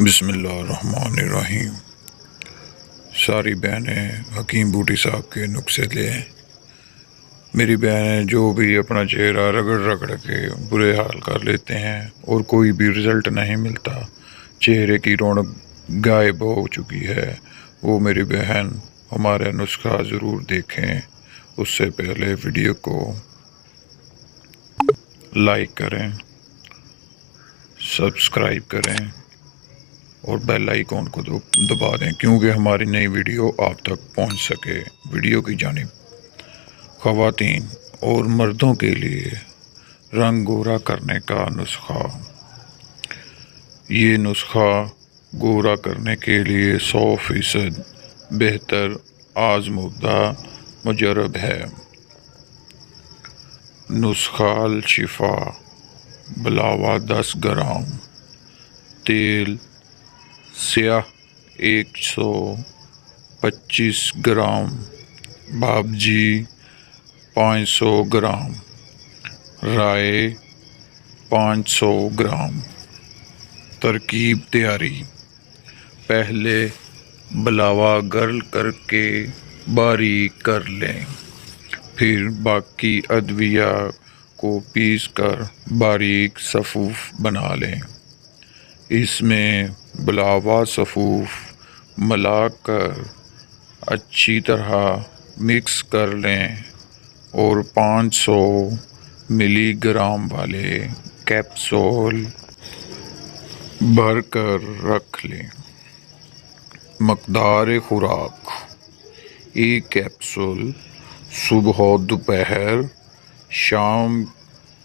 بسم اللہ الرحمن الرحیم۔ ساری بہنیں حکیم بوٹی صاحب کے نسخے لیں۔ میری بہنیں جو بھی اپنا چہرہ رگڑ رگڑ کے برے حال کر لیتے ہیں اور کوئی بھی رزلٹ نہیں ملتا، چہرے کی رونق غائب ہو چکی ہے، وہ میری بہن ہمارا نسخہ ضرور دیکھیں۔ اس سے پہلے ویڈیو کو لائک کریں، سبسکرائب کریں اور بیل آئیکن کو دبا دیں، کیونکہ ہماری نئی ویڈیو آپ تک پہنچ سکے۔ ویڈیو کی جانب خواتین اور مردوں کے لیے رنگ گورا کرنے کا نسخہ۔ یہ نسخہ گورا کرنے کے لیے 100% بہتر، آزمودہ، مجرب ہے۔ نسخہ الشفا: بلاوا 10 گرام، تیل سیاہ 125 گرام، بابجی 500 گرام، رائے 500 گرام۔ ترکیب تیاری: پہلے بلاوا گرل کر کے باریک کر لیں، پھر باقی ادویہ کو پیس کر باریک صفوف بنا لیں۔ اس میں بلاوا صفوف ملا کر اچھی طرح مکس کر لیں اور 500 ملی گرام والے کیپسول بھر کر رکھ لیں۔ مقدار خوراک: 1 کیپسول صبح، دوپہر، شام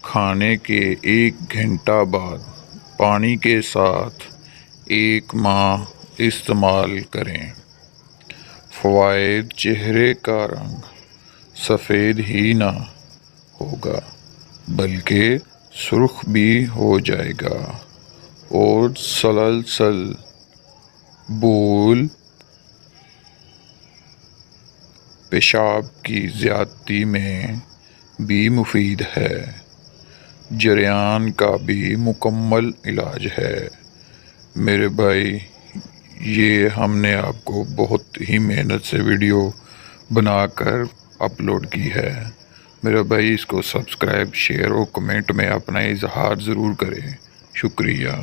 کھانے کے 1 گھنٹہ بعد پانی کے ساتھ 1 ماہ استعمال کریں۔ فوائد: چہرے کا رنگ سفید ہی نہ ہوگا بلکہ سرخ بھی ہو جائے گا اور مسلسل بول، پیشاب کی زیادتی میں بھی مفید ہے۔ جریان کا بھی مکمل علاج ہے۔ میرے بھائی، یہ ہم نے آپ کو بہت ہی محنت سے ویڈیو بنا کر اپلوڈ کی ہے۔ میرے بھائی، اس کو سبسکرائب، شیئر اور کمنٹ میں اپنا اظہار ضرور کریں۔ شکریہ۔